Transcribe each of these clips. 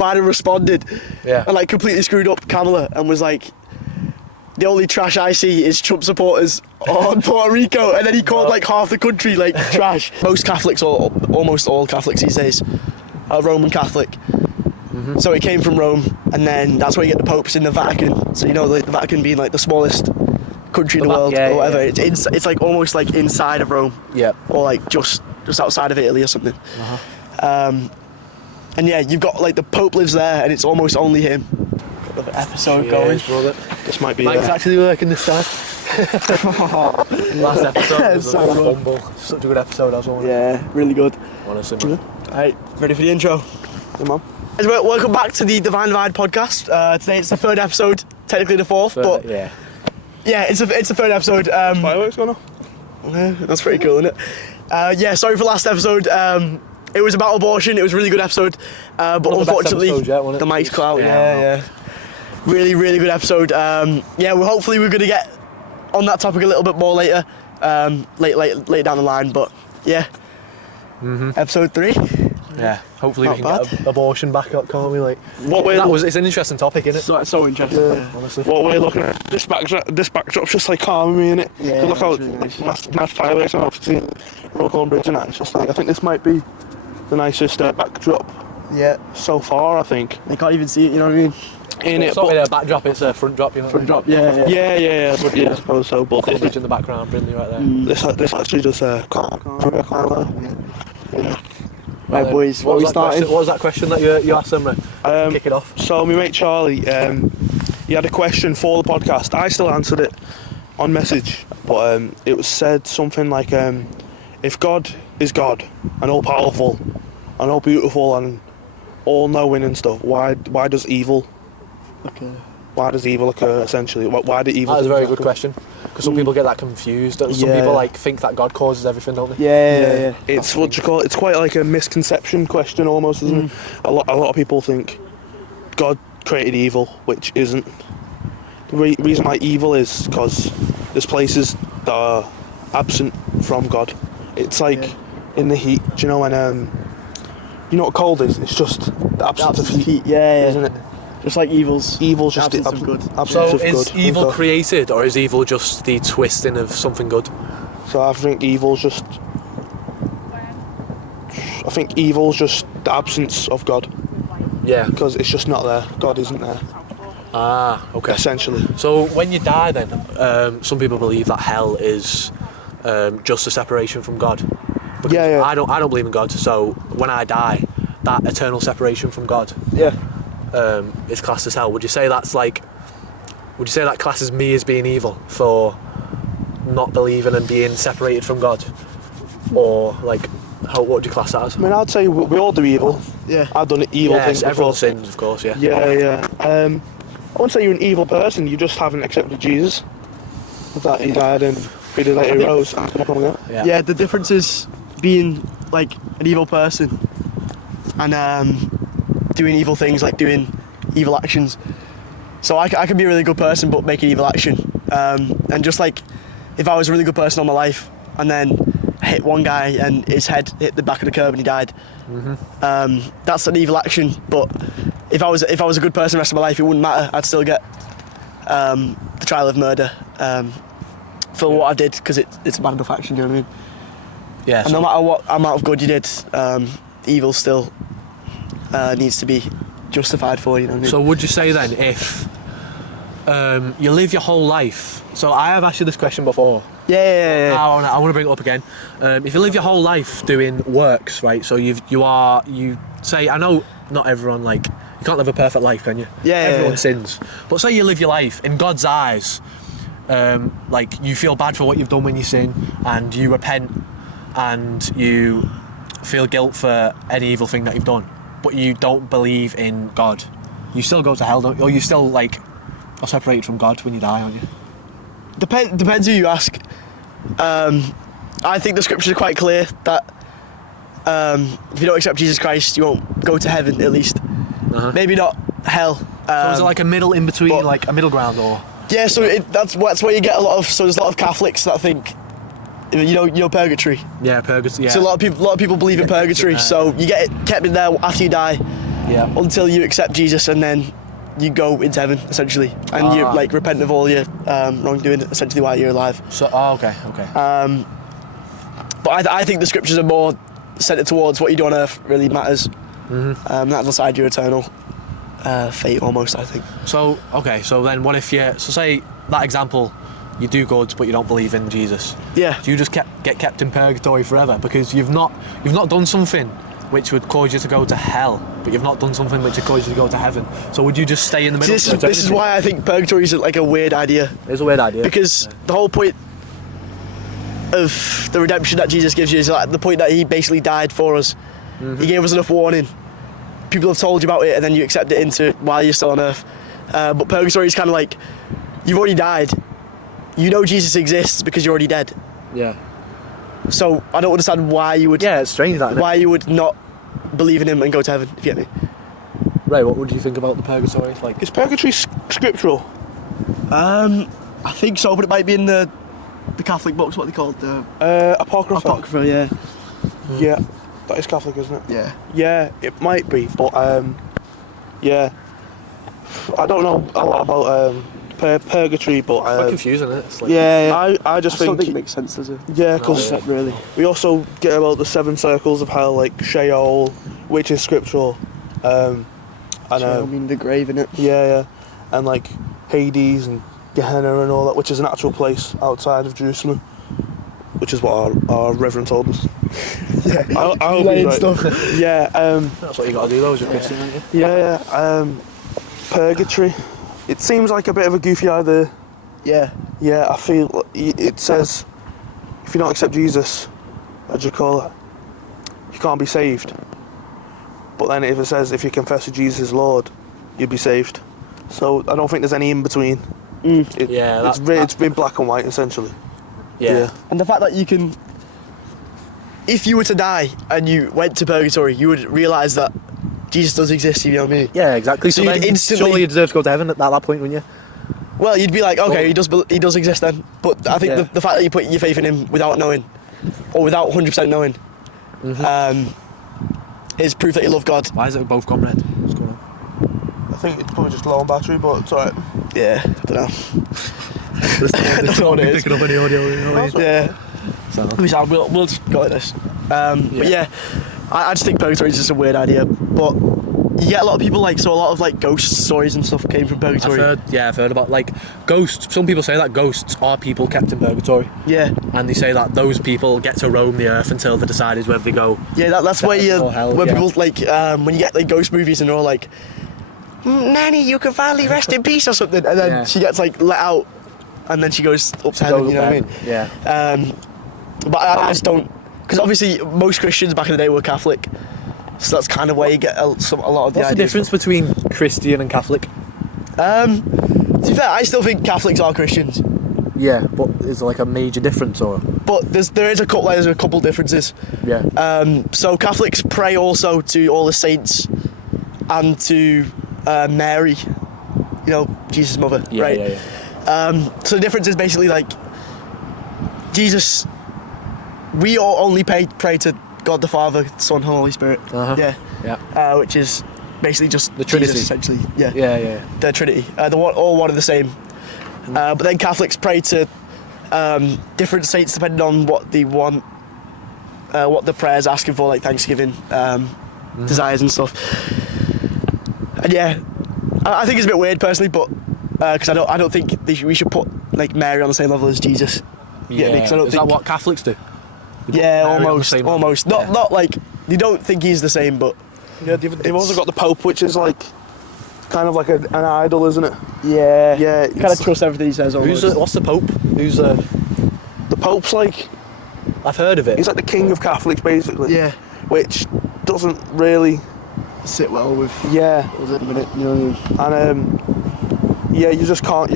Biden responded Yeah. and like completely screwed up Kamala and was like, the only trash I see is Trump supporters on Puerto Rico, and then he called like half the country like trash. Most Catholics, or almost all Catholics these days, are Roman Catholic. So it came from Rome, and then that's where you get the popes in the Vatican. So you know, the Vatican being like the smallest country in the world, or whatever. Yeah. It's like almost like inside of Rome, or like just outside of Italy or something. And yeah, you've got like the Pope lives there, and it's almost only him. Got another episode going. Brother. This might be. Mike's actually working this time. Last episode was a fumble. Such a good episode, as well. Yeah, really good. Honestly, man. Alright, ready for the intro? Come on. Welcome back to the Divine Divide podcast. Today it's the third episode, technically the fourth, but yeah, it's the third episode. Fireworks going off? Yeah, that's pretty cool, isn't it? Yeah, sorry for last episode. It was about abortion. It was a really good episode, but unfortunately the mic's cut out. Yeah. Really, really good episode. Hopefully we're gonna get on that topic a little bit more later, later down the line. But yeah, episode 3. Yeah, hopefully Not we can get abortion back up, can't we? Like, it's an interesting topic, isn't it? So interesting. Yeah. Honestly. What we're looking at, this backdrop's just like calming me, innit? Yeah, Look how really nice. mass fireworks and obviously Rockall Bridge and that. It's just like, I think this might be the nicest backdrop Yeah, so far, I think. they can't even see it. You know what I mean? In It's it, not but really a backdrop, it's a front drop, you know. Front drop. Yeah. yeah, but yeah, I suppose so. But Rockall Bridge in the background, Brindley right there. this actually just calm. Right, boys. What are we starting? What was that question that you asked them? Kick it off. So my mate Charlie, he had a question for the podcast. I still answered it on message, but it was said something like, if God is God and all powerful and all beautiful and all knowing and stuff, why does evil? Okay. Why does evil occur? Essentially, why do evil? That is a very good happen? question, because some people get that confused. Some people like think that God causes everything, don't they? Yeah. It's what you call it. It's quite like a misconception question almost, isn't it? A lot of people think God created evil, which isn't. The reason why evil is because there's places that are absent from God. It's like in the heat. Do you know when you know what cold is? It's just the absence of heat. Yeah. Isn't it? Just like evil's just absence the of good. absence So of is good. evil created, or is evil just the twisting of something good? So I think evil's just the absence of God, Yeah. because it's just not there. God isn't there, Ah, okay. essentially. So when you die, then some people believe that hell is just a separation from God. Because Yeah. I don't believe in God. So when I die, that eternal separation from God Yeah. is classed as hell. Would you say that classes me as being evil for not believing and being separated from God, or like what would you class that as? I mean, I'd say we all do evil. Yeah. I've done evil things before. Everyone sins, of course. Yeah. Yeah. I wouldn't say you're an evil person. You just haven't accepted Jesus. That he died and 3 days later he rose. Yeah. The difference is being like an evil person and doing evil things, like doing evil actions. So I can be a really good person but make an evil action. And just like if I was a really good person all my life and then hit one guy and his head hit the back of the curb and he died, that's an evil action. But if I was a good person the rest of my life, it wouldn't matter. I'd still get the trial of murder for what I did, because it's a bad enough action. Do you know what I mean? Yeah. And no matter what amount of good you did, evil still needs to be justified for, you know what I mean? So would you say then, if you live your whole life, so I have asked you this question before. Yeah. I want to bring it up again. If you live your whole life doing works, right? So you say, I know not everyone, like, you can't live a perfect life, can you? Yeah. Everyone sins. But say you live your life in God's eyes, like you feel bad for what you've done when you sin, and you repent, and you feel guilt for any evil thing that you've done, but you don't believe in God. You still go to hell, don't you? Or you still like are separated from God when you die, aren't you? Depends who you ask. I think the scriptures are quite clear that if you don't accept Jesus Christ, you won't go to heaven, at least. Maybe not hell. So is it like a middle in between, but- like a middle ground, or? Yeah, so that's where you get a lot of. So there's a lot of Catholics that think, you know, purgatory. Yeah, purgatory. Yeah. So a lot of people believe in purgatory. So you get it kept in there after you die, Yeah. until you accept Jesus, and then you go into heaven essentially, and you like repent of all your wrongdoing essentially while you're alive. So, okay. But I think the scriptures are more centered towards what you do on earth really matters. That'll decide your eternal fate almost, I think. So then what if so say that example, you do good but you don't believe in Jesus. Yeah. Do you just get kept in purgatory forever because you've not done something which would cause you to go to hell, but you've not done something which would cause you to go to heaven? So would you just stay in the middle? See, this is why I think purgatory is like a weird idea. It's a weird idea. Because the whole point of the redemption that Jesus gives you is like the point that he basically died for us. He gave us enough warning. People have told you about it, and then you accept it into while you're still on earth. But purgatory is kind of like, you've already died. You know Jesus exists because you're already dead. Yeah. So I don't understand why you would. Yeah, it's strange that. Why you would not believe in him and go to heaven, if you get me. Ray, what would you think about the purgatory? Like, Is purgatory scriptural? I think so, but it might be in the Catholic books. What are they called? The Apocrypha. Apocrypha, yeah. Yeah, that is Catholic, isn't it? Yeah. Yeah, it might be, but yeah, I don't know a lot about purgatory, but quite confusing, isn't it? It's like, Yeah. I just I don't think, think it makes sense, does it? yeah, because Really. we also get about the 7 circles of hell, like Sheol, which is scriptural, and I mean the grave, innit? yeah, and like Hades and Gehenna and all that, which is an actual place outside of Jerusalem, which is what our reverend told us. Yeah. I hope he's right. Stuff. Yeah, that's what you got to do though as a Christian, aren't you? yeah. Purgatory. It seems like a bit of a goofy idea. Yeah. Yeah, I feel it says if you don't accept Jesus, what do you call it? You can't be saved. But then if it says if you confess that Jesus is Lord, you'll be saved. So I don't think there's any in between. It's been black and white essentially. Yeah. And the fact that you can, if you were to die and you went to purgatory, you would realise that Jesus does exist, you know what I mean? Yeah, exactly. So So you'd then instantly- surely you deserve to go to heaven at that point, wouldn't you? Well, you'd be like, okay, he does exist then. But I think Yeah. the fact that you put your faith in him without knowing, or without 100% knowing, is proof that you love God. Why is it both gone red? What's going on? I think it's probably just low on battery, but it's alright. Yeah, I don't know. I don't know what it is. Picking up any audio. Yeah. So, We'll just go like this. But yeah, I just think purgatory is just a weird idea. But you get a lot of people a lot of like ghost stories and stuff came from purgatory. I've heard about like ghosts. Some people say that ghosts are people kept in purgatory. Yeah. And they say that those people get to roam the earth until they decide is whether they go. Yeah, that's where you or hell, when yeah. people when you get like ghost movies and they're all like, Nanny, you can finally rest in peace or something, and then she gets like let out, and then she goes up to heaven. You know what I mean? Yeah. But I just don't, because obviously most Christians back in the day were Catholic, so that's kind of where you get a lot of the What's the ideas difference from. between Christian and Catholic? To be fair, I still think Catholics are Christians, Yeah, but is there like a major difference or? but there's a couple differences. Yeah. So Catholics pray also to all the saints and to Mary, you know, Jesus' mother, right? Yeah. So the difference is basically like Jesus. We all only pray to God the Father, Son, Holy Spirit. Uh-huh. Yeah. Which is basically just The Trinity. Jesus, essentially. Yeah. Yeah. The Trinity. All one of the same. But then Catholics pray to different saints depending on what they want, what the prayer's asking for, like Thanksgiving, desires and stuff. And yeah, I think it's a bit weird personally, but because I don't think we should put like Mary on the same level as Jesus. Yeah. Because I don't Is think. that what Catholics do? Yeah, Mary on the almost. same level? Almost. Not like they don't think he's the same, but Yeah, they've also got the Pope, which is like kind of like an idol, isn't it? yeah, Yeah, you kind of trust everything he says. Almost. What's the Pope? The Pope's like I've heard of it. he's like the king of Catholics, basically. Yeah, Which doesn't really. sit well with. Yeah, Was it a minute? You know what I mean? and yeah, you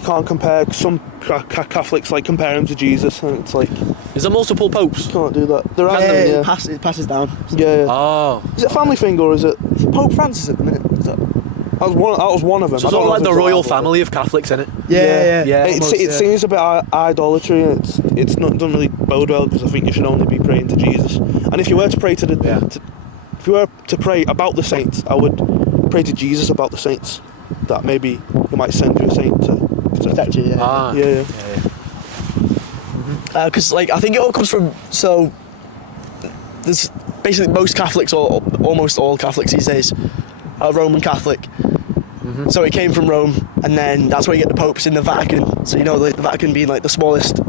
can't compare. Some Catholics like compare him to Jesus, and it's like you Is there multiple popes? can't do that. There are Yeah, yeah. it passes down. Yeah. Oh. Is it a family thing or is it? It's Pope Francis at the minute. Is that? That was one of them. So I it's don't sort know of like if the it's a royal rival, but- family of Catholics, innit? Yeah. It seems a bit idolatry. It's not doesn't really bode well because I think you should only be praying to Jesus. And if you were to pray if you were to pray about the saints, I would pray to Jesus about the saints, that maybe he might send you a saint to Protect you, yeah. Yeah. Because like I think it all comes from, so there's basically most Catholics, or almost all Catholics these days, are Roman Catholic. So it came from Rome, and then that's where you get the popes in the Vatican. So the Vatican being like the smallest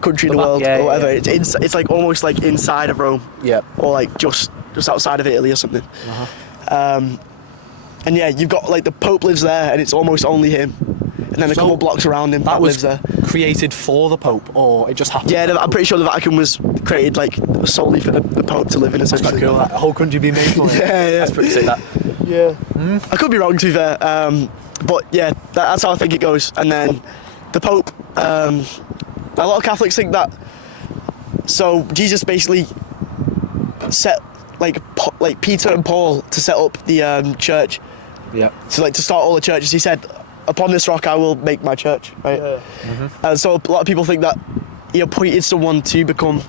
country in the world, or whatever. It's like almost like inside of Rome, or like just outside of Italy or something. And yeah, you've got like the Pope lives there, and it's almost only him. And then a couple blocks around him that lives there. Created for the Pope, or it just happened? Yeah, I'm pretty sure the Vatican was created like solely for the Pope to live in. That's quite cool. Like, a whole country being made for it. Yeah. That's pretty sick. That. Yeah. I could be wrong, to be fair, but yeah, that's how I think it goes. And then the Pope, a lot of Catholics think that. So Jesus basically set like Peter and Paul to set up the church. Yeah. So like to start all the churches, he said, "Upon this rock I will make my church." Right. Yeah. And so a lot of people think that he appointed someone to become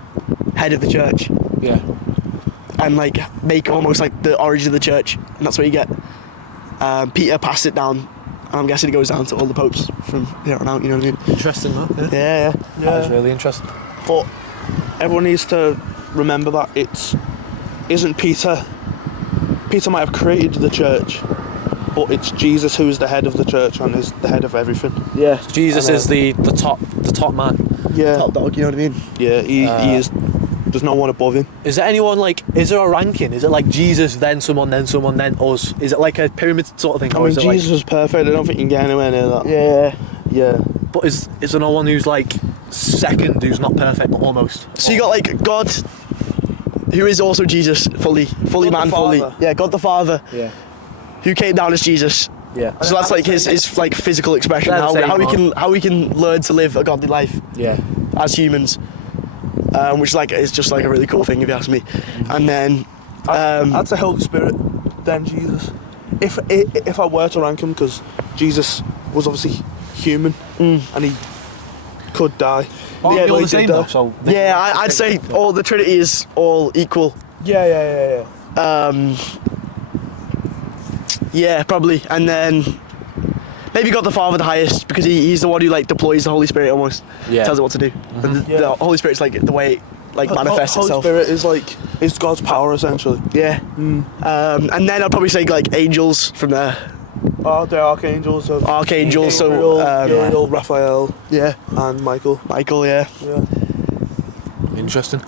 head of the church. Yeah. And like make almost like the origin of the church, and that's what you get. Peter passed it down, and I'm guessing it goes down to all the popes from here on out. You know what I mean? Interesting, though. Yeah. That is really interesting. But everyone needs to remember that isn't Peter. Peter might have created the church, but it's Jesus who is the head of the church and is the head of everything. Yeah. Jesus is the top man. Yeah. Top dog. You know what I mean? Yeah. He is. There's no one above him. Is there anyone is there a ranking? Is it like Jesus, then someone, then someone, then us? Is it like a pyramid sort of thing? I mean, Jesus was perfect. I don't think you can get anywhere near that. Yeah. Yeah. But is there no one who's like second, who's not perfect, but almost? So you got like God, who is also Jesus, fully man, fully. Yeah, God the Father. Yeah. Who came down as Jesus. Yeah. So that's like his like physical expression. How we can learn to live a godly life. Yeah. As humans. Which is just like a really cool thing if you ask me. And then I'd say Holy Spirit, then Jesus. If I were to rank him, because Jesus was obviously human and he could die. Oh, Yeah, you're but the same though. So yeah, I'd say all the Trinity is all equal. Yeah. Yeah, probably. And then maybe God the Father the highest, because he's the one who like deploys the Holy Spirit almost. Yeah. Tells it what to do. And the Holy Spirit's like the way it like manifests Holy itself. Spirit is God's power essentially. Yeah. And then I'd probably say like angels from there. Oh, the archangels. Archangels, Gabriel, Raphael, yeah. and Michael. Michael, yeah. Yeah. Interesting.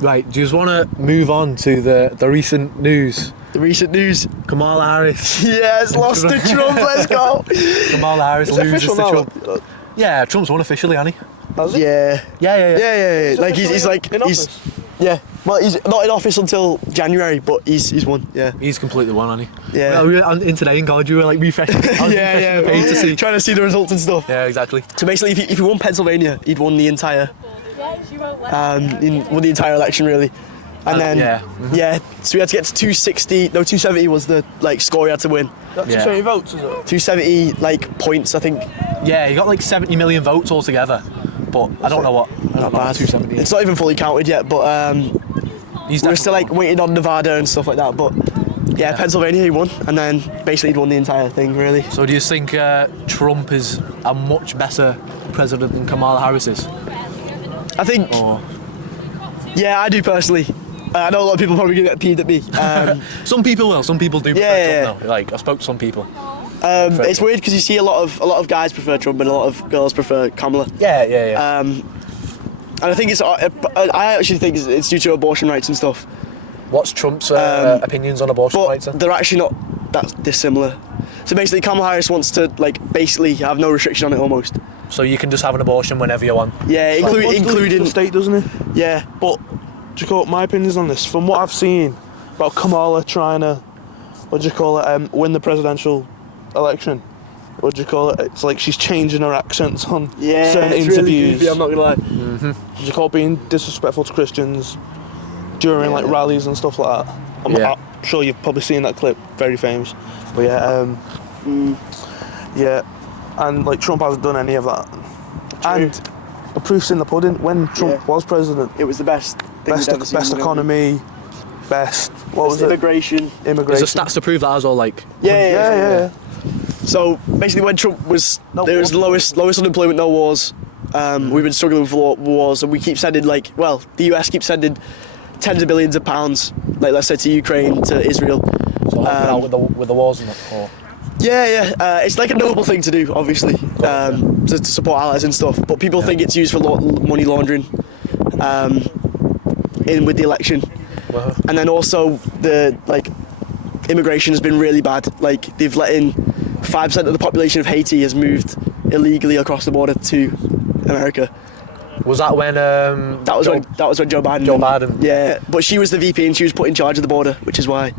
Right, do you just want to move on to the recent news? The recent news. Kamala Harris. Yes, lost to Trump, let's go. Kamala Harris Is it loses official to now? Trump. Yeah, Trump's won officially, hasn't he? Has he? Yeah. Yeah. Like he's like in he's office? yeah. Well, he's not in office until January, but he's won. Yeah. He's completely won, hasn't he? Yeah. Well, we were in today in college, you were like refreshing. I was refreshing the page to see. Trying to see the results and stuff. Yeah, exactly. So basically, if he won Pennsylvania, he'd won the entire won the entire election really. And then yeah. so we had to get to 270 was the like score he had to win. That's Yeah. 20 votes, is it? 270 like points, I think. Yeah, he got like 70 million votes altogether, but I don't know what. Not bad. 270. It's not even fully counted yet, but He's we're still like definitely waiting on Nevada and stuff like that. But yeah, Pennsylvania he won, and then basically he'd won the entire thing really. won. So do you think Trump is a much better president than Kamala Harris is? I think. Or Yeah, I do personally. I know a lot of people probably gonna get peeved at me. some people will. Some people do prefer Yeah. Trump though. Like I spoke to some people. It's weird because you see a lot of guys prefer Trump and a lot of girls prefer Kamala. Yeah. And I think I actually think it's due to abortion rights and stuff. What's Trump's opinions on abortion But rights? Then? they're actually not that dissimilar. So basically, Kamala Harris wants to like basically have no restriction on it almost. So you can just have an abortion whenever you want. Yeah, including the state, doesn't it? Yeah, But do you call it my opinions on this? From what I've seen about Kamala trying to, win the presidential election. What do you call it? It's like she's changing her accents on certain it's interviews. really goofy, I'm not gonna lie. Do you call it being disrespectful to Christians during like rallies and stuff like that? I'm sure you've probably seen that clip, very famous. But yeah, and like Trump hasn't done any of that. And the proof's in the pudding. When Trump was president, It was the best thing best we'd ever seen, economy, best What was it? Immigration. Is there stats to prove that as well? Like, Yeah. So basically, when Trump was there was the lowest unemployment, no wars. We've been struggling with wars, and we keep sending the US keeps sending tens of billions of pounds, like let's say to Ukraine, to Israel. so helping out with the wars and that. Or, It's like a noble thing to do, obviously, to support allies and stuff. But people think it's used for money laundering, with the election, and then also the immigration has been really bad. Like they've let in 5% of the population of Haiti has moved illegally across the border to America. was that when? That was when Joe Biden. Joe Biden. Yeah, but she was the VP and she was put in charge of the border, which is why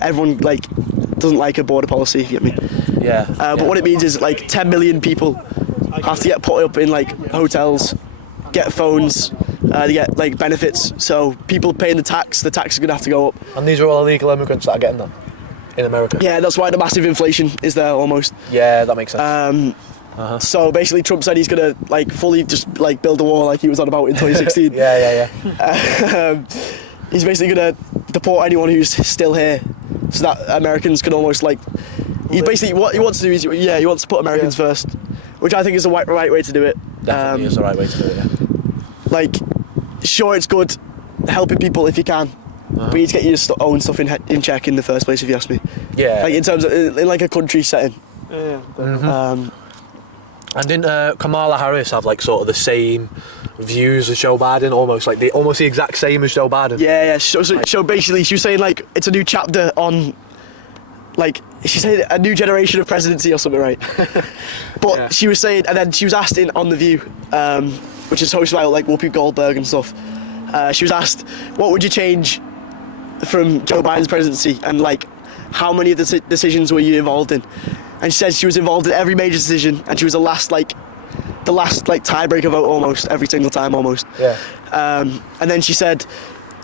everyone doesn't like a border policy. If you get me. Yeah. But what it means is 10 million people have to get put up in hotels, get phones, they get benefits. So people paying the tax is going to have to go up. And these are all illegal immigrants that are getting that in America. Yeah, that's why the massive inflation is there almost. Yeah, that makes sense. So basically, Trump said he's going to fully just build a wall like he was on about in 2016. Yeah. He's basically going to deport anyone who's still here, so that Americans can almost He's basically what he wants to do is he wants to put Americans first, which I think is the right way to do it. Definitely is the right way to do it. Yeah. Sure, it's good helping people if you can, but you need to get your own stuff in check in the first place, if you ask me. Yeah. In terms of in a country setting. Yeah. And didn't Kamala Harris have sort of the same views as Joe Biden, almost the exact same as Joe Biden? Yeah. So basically, she was saying it's a new chapter on, she said a new generation of presidency or something, right? But she was saying, and then she was asked on The View, which is hosted by Whoopi Goldberg and stuff. She was asked, what would you change from Joe Biden's presidency, and how many of the decisions were you involved in? And she said she was involved in every major decision, and she was the last tiebreaker vote almost every single time almost. Yeah. And then she said,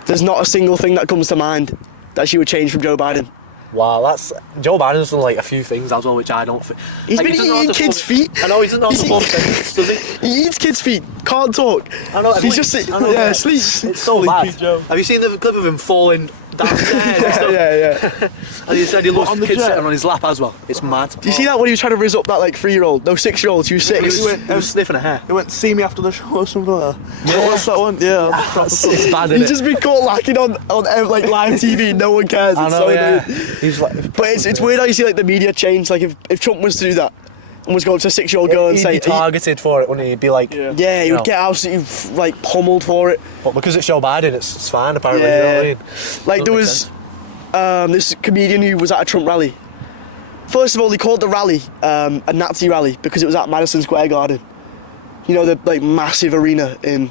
there's not a single thing that comes to mind that she would change from Joe Biden. Wow, that's Joe Biden's done a few things as well, which I don't think. He's been eating kids' feet. I know he doesn't know how to form sentences, does he? He eats kids' feet, can't talk. I know. He's just sleeps. It's so bad. Joe. Have you seen the clip of him falling downstairs? and stuff? Yeah. And he said he loves on the kids jet? sitting on his lap as well. It's mad. Do you see that when he was trying to rizz up that 3-year-old? No, 6-year-old. She was 6. He was sniffing her hair. He went, see me after the show or something like that. Yeah. What's that one? Yeah. It's bad, He's isn't just been caught lacking on live TV. No one cares. I It's know, so yeah. annoying. He's But it's weird how you see the media change. If Trump was to do that and was going up to a 6-year-old girl and he'd say be targeted for it, wouldn't he? He'd be yeah, he would get absolutely pummeled for it. But because it's Joe Biden, it's fine apparently. Yeah. You know what I mean? There was this comedian who was at a Trump rally. First of all, he called the rally a Nazi rally because it was at Madison Square Garden. You know, the massive arena in.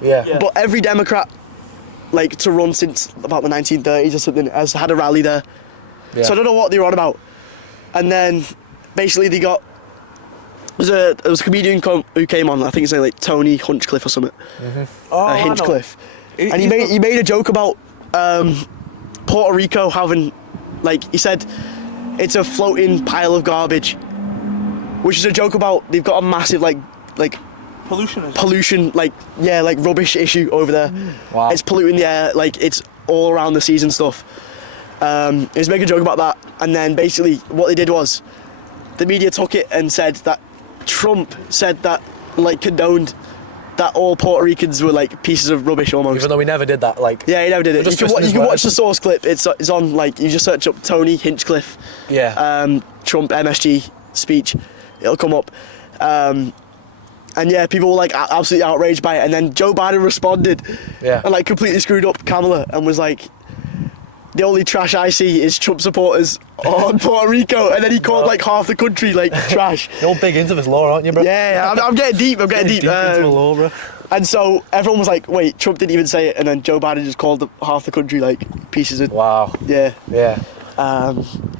Yeah. But every Democrat, to run since about the 1930s or something, has had a rally there. Yeah. So I don't know what they were on about. And then basically they got. There was a comedian who came on. I think his name Tony Hinchcliffe or something. Oh, Hinchcliffe. And he made a joke about Puerto Rico having, he said, it's a floating pile of garbage, which is a joke about they've got a massive pollution, rubbish issue over there. Wow. It's polluting the air, it's all around the seas and stuff. He was making a joke about that, and then basically what they did was, the media took it and said that Trump said that, condoned that all Puerto Ricans were pieces of rubbish almost. Even though we never did that, Yeah, he never did it. You can watch the source clip. It's on you just search up Tony Hinchcliffe. Yeah. Trump MSG speech. It'll come up. And yeah, people were absolutely outraged by it. And then Joe Biden responded. Yeah. And completely screwed up Kamala and was the only trash I see is Trump supporters on Puerto Rico, and then he called half the country trash. You're big into this law, aren't you, bro? Yeah, I'm getting deep. I'm getting deep. into the law, bro. And so everyone was wait, Trump didn't even say it, and then Joe Biden just called half the country pieces of. Wow. Yeah. Yeah.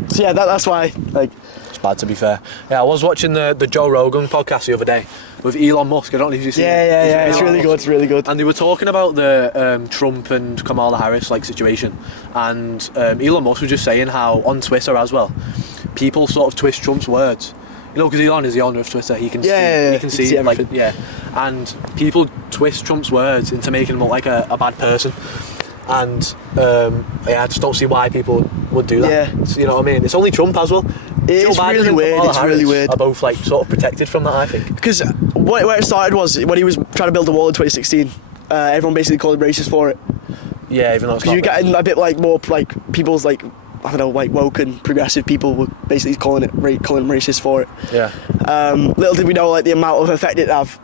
So yeah, that's why It's bad, to be fair. Yeah, I was watching the Joe Rogan podcast the other day with Elon Musk. I don't know if you've seen it. Yeah. It's really good. It's really good. And they were talking about the Trump and Kamala Harris situation, and Elon Musk was just saying how on Twitter as well, people sort of twist Trump's words. You know, because Elon is the owner of Twitter, he can see everything. and people twist Trump's words into making him look like a bad person. And I just don't see why people would do that. Yeah. So, you know what I mean? It's only Trump as well. It's Joe Biden really and weird. Kamala It's really Harris weird. Are both like sort of protected from that, I think. Because where it started was when he was trying to build a wall in 2016. Everyone basically called him racist for it. Yeah, even though it's Because not. you're getting a bit like more like people's like, I don't know, like woke and progressive people were basically calling him racist for it. Yeah. Little did we know like the amount of effect it'd have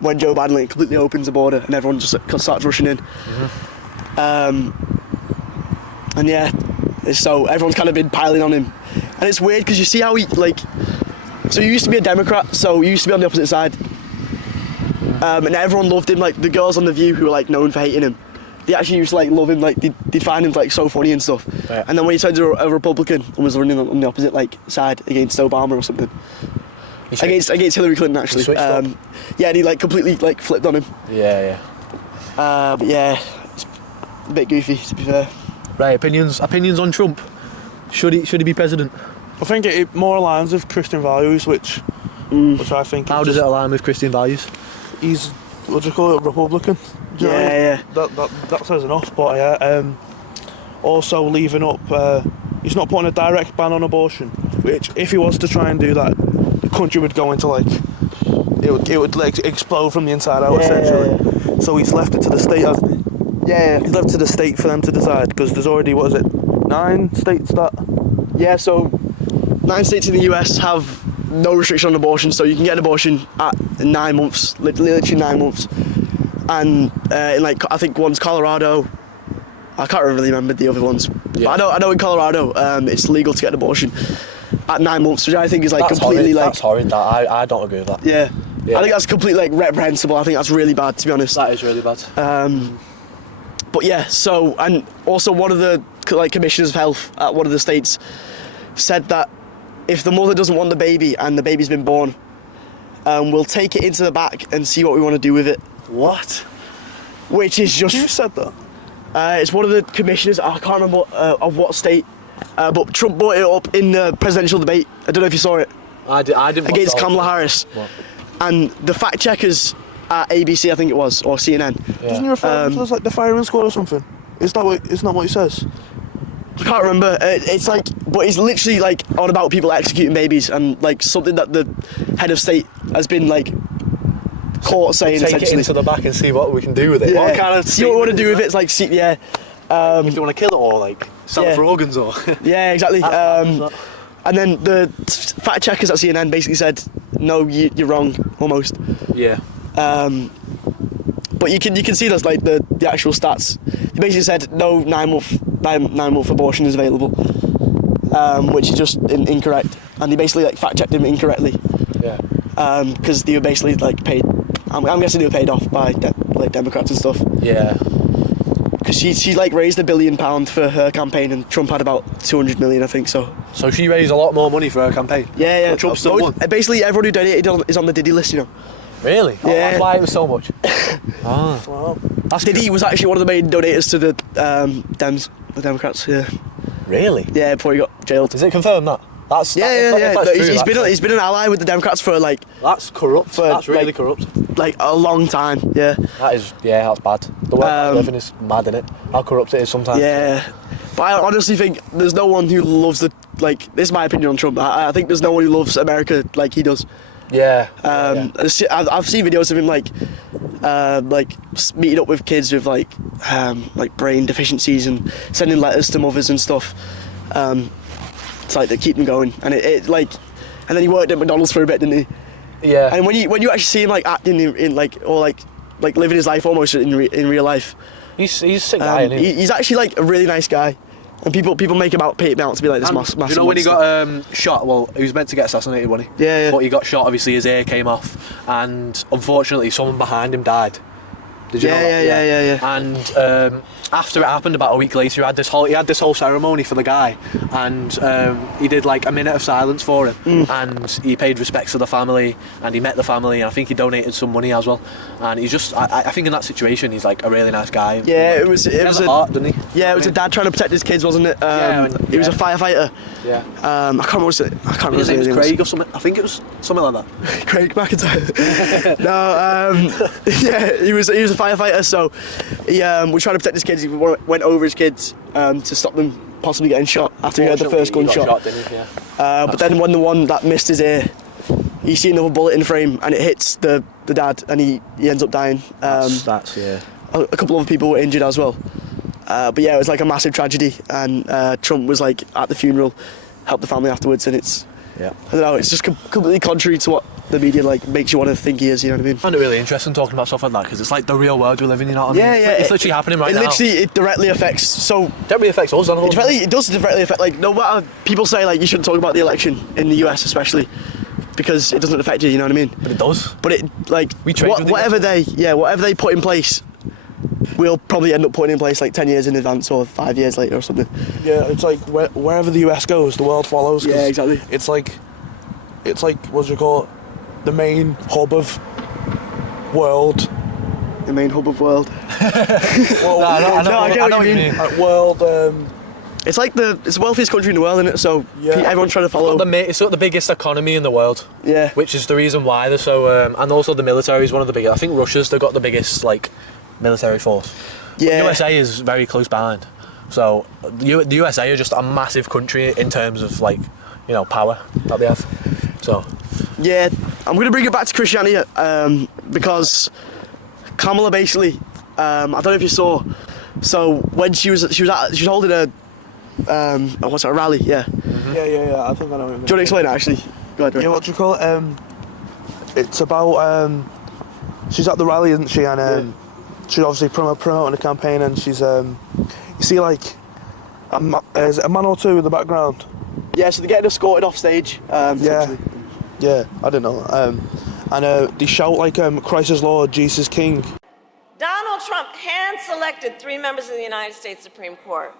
when Joe Biden like, completely opens the border and everyone just starts rushing in. And yeah, so everyone's kind of been piling on him, and it's weird because you see how he like. So he used to be a Democrat, so he used to be on the opposite side, and everyone loved him. Like the girls on The View who were like known for hating him, they actually used to like love him. Like they'd find him like so funny and stuff. Yeah. And then when he turned to a Republican and was running on the opposite like side against Obama or something, against Hillary Clinton actually. switched up. Yeah, and he like completely like flipped on him. Yeah. But yeah, it's a bit goofy to be fair. Right. Opinions on Trump. Should he be president? I think it more aligns with Christian values, which I think. How does it align with Christian values? He's, what do you call it, Republican? Do you know what I mean? That says enough. But yeah, also leaving up. He's not putting a direct ban on abortion, which if he was to try and do that, the country would go into like it would like explode from the inside out essentially. So he's left it to the state, hasn't he? Yeah. He's left it to the state for them to decide, because there's already, what is it, 9 states that. Yeah, so 9 states in the US have no restriction on abortion, so you can get an abortion at 9 months, literally 9 months. And in like, I think one's Colorado. I can't really remember the other ones. Yeah. But I know in Colorado it's legal to get an abortion at 9 months, which I think is like That's completely horrid. like. That's horrid. That I don't agree with that. Yeah. Yeah. I think that's completely like reprehensible. I think that's really bad, to be honest. That is really bad. But yeah, so, and also one of the like commissioners of health at one of the states said that if the mother doesn't want the baby and the baby's been born, we'll take it into the back and see what we want to do with it. What? Which is just. Who said that? It's one of the commissioners. I can't remember of what state, but Trump brought it up in the presidential debate. I don't know if you saw it. I didn't. Against watch the whole Kamala thing. Harris. What? And the fact checkers at ABC, I think it was, or CNN. Yeah. Doesn't he refer to it as like the firing squad or something? Isn't that what he says? I can't remember. It's like, but it's literally like on about people executing babies and like something that the head of state has been like caught saying Take essentially. it into the back and see what we can do with it. Yeah. What kind of See what we want to do with it. It's like, see, yeah. If you want to kill it or like sell Yeah. it for organs or. Yeah, exactly. That's mad. And then the fact checkers at CNN basically said, no, you're wrong, almost. Yeah. But you can see that's like the actual stats. He basically said no 9 month abortion is available, which is just incorrect. And they basically like fact checked him incorrectly Yeah. because they were basically like paid. I'm guessing they were paid off by like Democrats and stuff. Yeah. Because she like raised £1 billion for her campaign, and Trump had about 200 million, I think. So So she raised a lot more money for her campaign. yeah. But Trump still won. Basically, everyone who donated is on the Diddy list, you know. Really? Oh, Yeah. that's why it was so much. Ah. Wow. That's Diddy was actually one of the main donators to the the Democrats. Yeah, Really? yeah. Before he got jailed. Is it confirmed that? That's Yeah. if that's No, true, he's been an ally with the Democrats for like that's corrupt. That's really like- corrupt. a long time. Yeah, That is, yeah, that's bad. The world we live in is mad, innit? How corrupt it is sometimes. yeah. But I honestly think there's no one who loves this is my opinion on Trump. I think there's no one who loves America like he does. Yeah. I've seen videos of him like meeting up with kids with like brain deficiencies and sending letters to mothers and stuff. It's like to keep them going, and it like, and then he worked at McDonald's for a bit, didn't he? Yeah. And when you actually see him like acting in like, or like living his life almost in real life, He's a sick guy, isn't he? he's actually like a really nice guy, and people make him out to be like this massive. Do you know when he got shot? Well, he was meant to get assassinated, wasn't he? Yeah. But he got shot. Obviously, his ear came off, and unfortunately, someone behind him died. Did you know that? Yeah. And after it happened, about a week later, he had this whole ceremony for the guy, and he did like a minute of silence for him, and he paid respects to the family, and he met the family, and I think he donated some money as well. And he's just, I think in that situation, he's like a really nice guy. Yeah, it was He has a heart, doesn't he? Yeah, it was a dad trying to protect his kids, wasn't it? He was a firefighter. Yeah. I can't remember. I can't remember His name was name. Craig or something. I think it was something like that. Craig McIntyre. No, yeah, he was a firefighter, so he was trying to protect his kids. He went over his kids to stop them possibly getting shot after he heard the first gunshot. Got shot, didn't he? Yeah. But then when the one that missed his ear, he seen another bullet in the frame and it hits the dad and he ends up dying. That's yeah. A couple of other people were injured as well. But yeah, it was like a massive tragedy, and Trump was like at the funeral, helped the family afterwards, and it's, Yeah. I don't know, it's just completely contrary to what the media like makes you want to think he is, you know what I mean? I find it really interesting talking about stuff like that because it's like the real world we live in, you know what I mean? Yeah, It's literally happening right now. It directly affects, so... Directly affects us, doesn't It does directly affect, like, no matter, people say, like, you shouldn't talk about the election in the US especially, because it doesn't affect you, you know what I mean? But it does. But it, like, We trade with it, whatever they put in place, we'll probably end up putting in place like 10 years in advance or 5 years later or something. Yeah, it's like wherever the US goes, the world follows. Yeah, exactly. It's like, what do you call it? The main hub of world. The main hub of world. Well, I get what you mean. World. It's like it's the wealthiest country in the world, isn't it? So Yeah. everyone's trying to follow. It's got the biggest economy in the world. Yeah. Which is the reason why they're so... and also the military is one of the biggest. I think they've got the biggest, like, military force. Yeah. The USA is very close behind. So the USA are just a massive country in terms of, like, you know, power that they have. So... Yeah, I'm going to bring it back to Christianity because Kamala basically, I don't know if you saw, so when she was holding a rally, yeah. Mm-hmm. Yeah. I think I know. Do you want to explain it actually? Go ahead. Yeah, what do you call it? It's about she's at the rally, isn't she? And she's obviously promoting a campaign, and she's you see like is it a man or two in the background? Yeah, so they're getting escorted off stage. Yeah, I don't know. And they shout like Christ is Lord, Jesus is King. Donald Trump hand-selected 3 members of the United States Supreme Court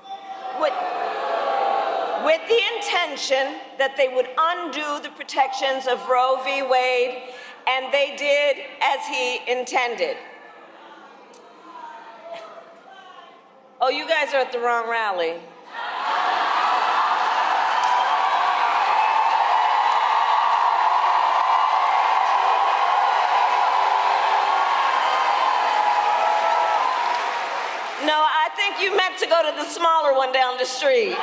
with the intention that they would undo the protections of Roe v. Wade, and they did as he intended. Oh, you guys are at the wrong rally. No, I think you meant to go to the smaller one down the street.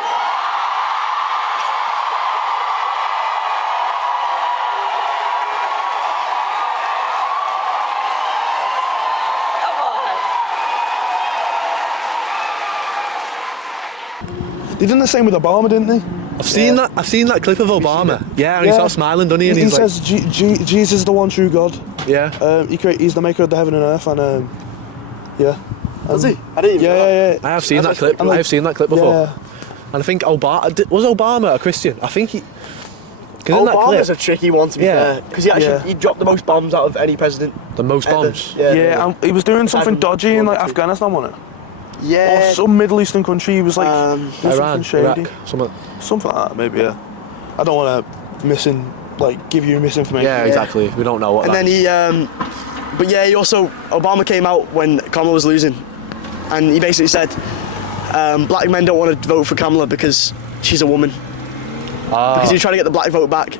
Come on. They did the same with Obama, didn't they? I've seen that clip of Obama. Yeah, and he starts smiling, doesn't he? And He he's says Jesus is the one true God. like, yeah. He's the maker of the heaven and earth, and yeah. Does he? I didn't even know that. Yeah. I have seen that clip. like- I have seen that clip before. Yeah. And I think was Obama a Christian? I think he. 'Cause in that Obama's clip, a tricky one to be Yeah. fair, because he dropped the most bombs out of any president. the most ever. bombs. Yeah, and he was doing something Aside from dodgy in like World War II. Afghanistan, wasn't it? Yeah. Or some Middle Eastern country. He was like doing Iran, something shady, Iraq, something. something like that. Maybe. Yeah. I don't want to give you misinformation. Yeah, exactly. We don't know what. And that then is. but yeah, Obama came out when Kamala was losing, and he basically said, black men don't want to vote for Kamala because she's a woman. Because he was trying to get the black vote back.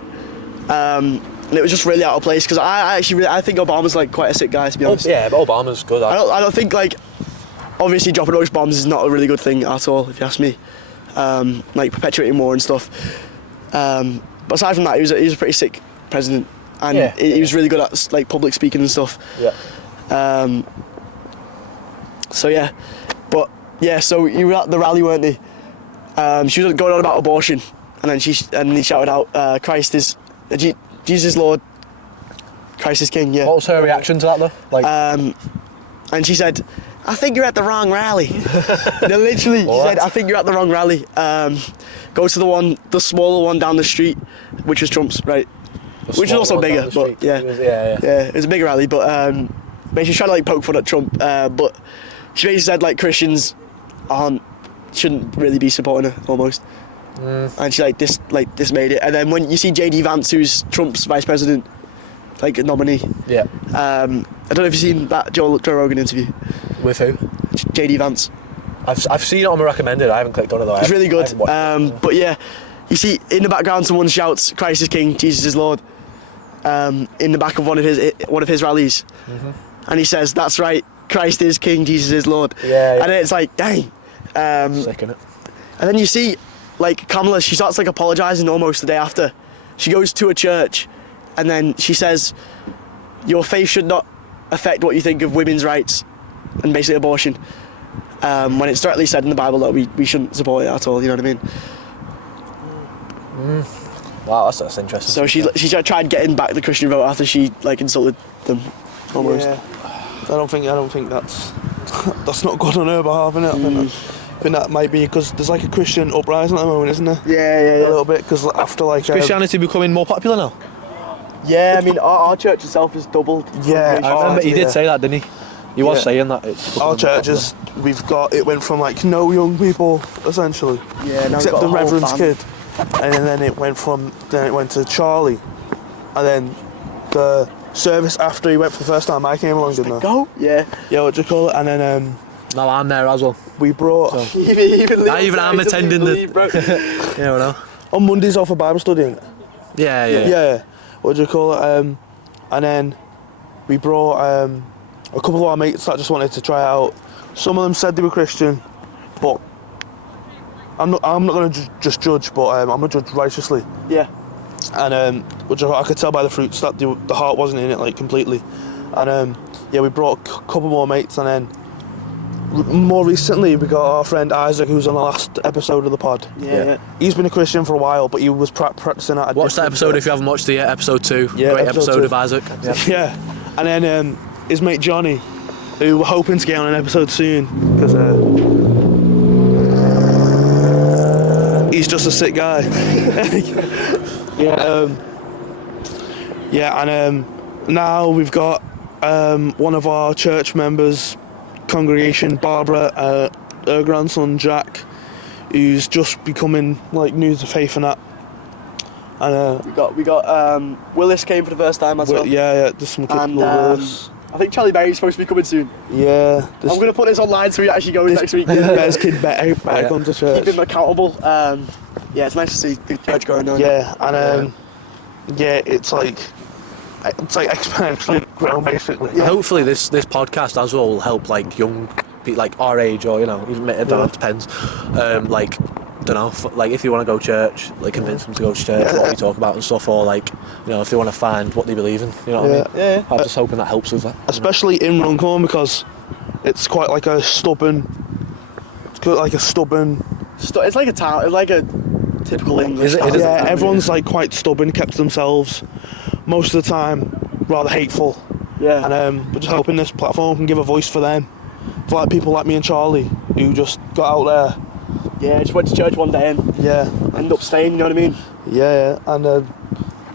And it was just really out of place, because I think Obama's like quite a sick guy, to be honest. Yeah, but Obama's good. I don't think, like, obviously dropping those bombs is not a really good thing at all, if you ask me. Like perpetuating war and stuff. But aside from that, he was a pretty sick president, and he was really good at like public speaking and stuff. Yeah. So yeah, but yeah, so you were at the rally, weren't they? She was going on about abortion, and then he shouted out, "Christ is Jesus Lord, Christ is King." Yeah. What was her reaction to that though? Like, and she said, "I think you're at the wrong rally." No, literally, she said, "I think you're at the wrong rally. Go to the smaller one down the street," which was Trump's, right? Which is also bigger, but yeah, it was a bigger rally. But she was trying to like poke fun at Trump, but she basically said like Christians shouldn't really be supporting her almost. And she dismayed it. And then when you see JD Vance, who's Trump's vice president, like a nominee. yeah. I don't know if you've seen that Joe Rogan interview. With who? JD Vance. I've seen it on my recommended. I haven't clicked on it though. It's really good. But yeah, you see in the background someone shouts, "Christ is King, Jesus is Lord," in the back of one of his rallies, and he says, "That's right, Christ is King, Jesus is Lord. Yeah. And it's like, dang. Sick, innit? And then you see, like, Kamala, she starts, like, apologising almost the day after. She goes to a church, and then she says, your faith should not affect what you think of women's rights and basically abortion. When it's directly said in the Bible that we shouldn't support it at all, you know what I mean? Wow, that's interesting. So she tried getting back the Christian vote after she, like, insulted them, almost. Yeah. I don't think that's that's not good on her behalf, innit? I think that might be because there's like a Christian uprising at the moment, isn't there? Yeah. A little bit, because after like Christianity becoming more popular now? Yeah, I mean, our church itself has doubled. Yeah, I remember he did say that, didn't he? He was saying that. It's our churches, it went from like no young people essentially, Yeah, now except we've got the a whole Reverend's band. kid, and then it went to Charlie, and then the service after he went for the first time I came along, didn't I? Go? Yeah. Yeah, what do you call it? And then Now I'm there as well. we brought Even I'm attending the- Yeah, well, on Mondays off a Bible study, innit? yeah. Yeah. What do you call it? And then we brought a couple of our mates that just wanted to try out. Some of them said they were Christian, but I'm not going to just judge, but I'm going to judge righteously. Yeah. And which I could tell by the fruits that the heart wasn't in it like completely. And yeah, we brought a couple more mates, and then more recently we got our friend Isaac, who's on the last episode of the pod. Yeah. He's been a Christian for a while, but he was practicing at a Watch that different episode church. if you haven't watched it yet, episode 2. Yeah, Great episode episode 2. of Isaac. Yeah. Yeah, and then his mate Johnny, who we're hoping to get on an episode soon, because he's just a sick guy. And now we've got one of our church members, congregation, Barbara, her grandson Jack, who's just becoming like new to faith and that. And We got Willis came for the first time as well. yeah, there's some good And people with us. I think Charlie Berry's supposed to be coming soon. Yeah, I'm going to put this online so he actually goes next week. Bear's kid better come to church. Keep him accountable. Yeah, it's nice to see the church going on. Yeah, and yeah, it's like exponentially grown basically. And hopefully this podcast as well will help like young people like our age, or you know, even I don't know, it depends. Like, don't know, like if you want to go to church, like convince them to go to church, what we talk about and stuff, or like, you know, if they want to find what they believe in, you know what I mean? Yeah. I'm just hoping that helps with that. Especially in Runcorn, because it's quite like a stubborn. It's It's like a town. It's like a typical English. Is it- town. it is a yeah, town, everyone's like quite stubborn, kept to themselves most of the time, rather hateful. Yeah. And we're just hoping this platform can give a voice for them, for like people like me and Charlie who just got out there. Yeah, just went to church one day and Yeah, ended up staying. You know what I mean? yeah, and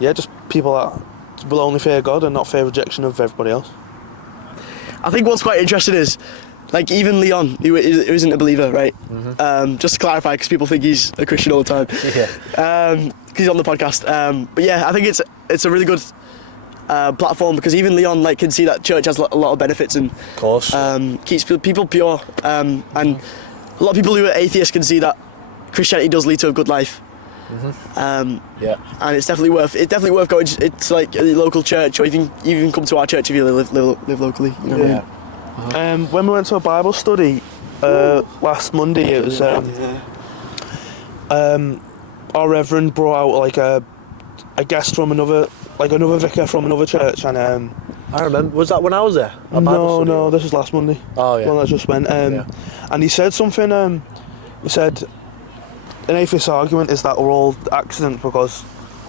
yeah, just people that will only fear God and not fear rejection of everybody else. I think what's quite interesting is, like, even Leon, who isn't a believer, right? Just to clarify, because people think he's a Christian all the time. Yeah. Because he's on the podcast. But yeah, I think it's a really good platform, because even Leon like can see that church has a lot of benefits and Of course. keeps people pure. And a lot of people who are atheists can see that Christianity does lead to a good life. Yeah. And it's definitely worth going. It's like a local church, or you can come to our church if you live locally. You know what I mean? When we went to a Bible study last Monday, it was our Reverend brought out like a guest from another vicar from another church, and I remember. Was that when I was there? no, this was last Monday. Oh yeah. One that just went. And he said something. He said, an atheist argument is that we're all accident because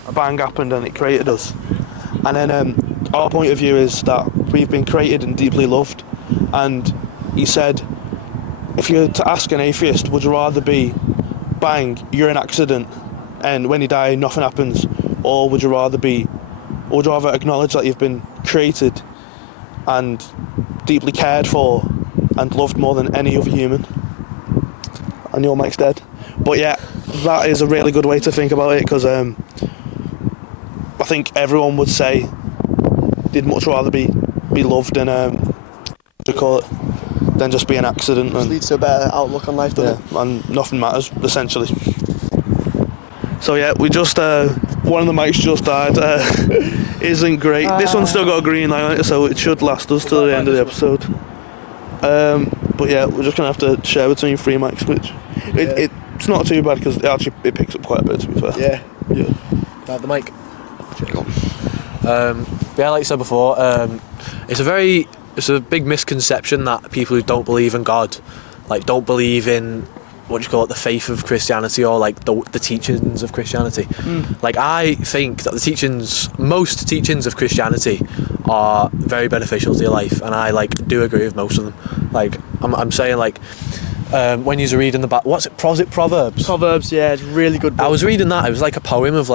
a bang happened and it created us. And then our point of view is that we've been created and deeply loved. And he said, if you were to ask an atheist, would you rather be bang, you're an accident, and when you die nothing happens, or would you rather acknowledge that you've been created and deeply cared for and loved more than any other human? And your mic's dead. But yeah, that is a really good way to think about it, because I think everyone would say they'd much rather be loved and than just be an accident. Just And, leads to a better outlook on life, doesn't yeah, and nothing matters essentially. So yeah, we just one of the mics just died. Isn't great. This one's still got a green light on it, so it should last us till the end of the episode. But yeah, we're just gonna have to share between 3 mics, which it's not too bad because it picks up quite a bit, to be fair. Yeah. Yeah. Have the mic. Yeah, like I said before, it's a big misconception that people who don't believe in God, like, don't believe in the faith of Christianity, or like the teachings of Christianity. Like, I think that most teachings of Christianity are very beneficial to your life, and I do agree with most of them. Like, I'm saying, like, when you're reading the what's it, Proverbs? Proverbs, yeah, it's a really good book. I was reading that. It was like a poem of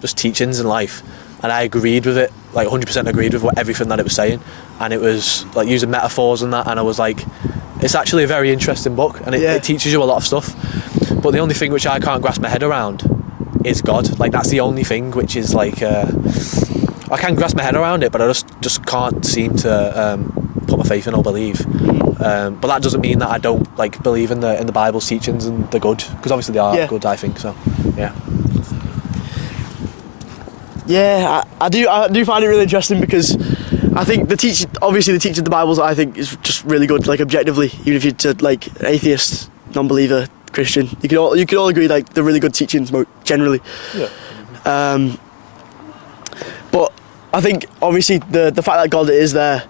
just teachings in life, and I agreed with it, like 100% agreed with everything that it was saying, and it was like using metaphors and that, and I was like, it's actually a very interesting book, and it teaches you a lot of stuff. But the only thing which I can't grasp my head around is God. Like, that's the only thing which is like, I can grasp my head around it, but I just can't seem to put my faith in or believe. But that doesn't mean that I don't believe in the Bible's teachings and the good, because obviously they are good, I think. So yeah. Yeah, I do find it really interesting, because I think the teaching of the Bible, I think, is just really good, like, objectively. Even if you're like an atheist, non-believer, Christian, you could all agree, like, they're really good teachings generally. Yeah. But I think obviously the fact that God is there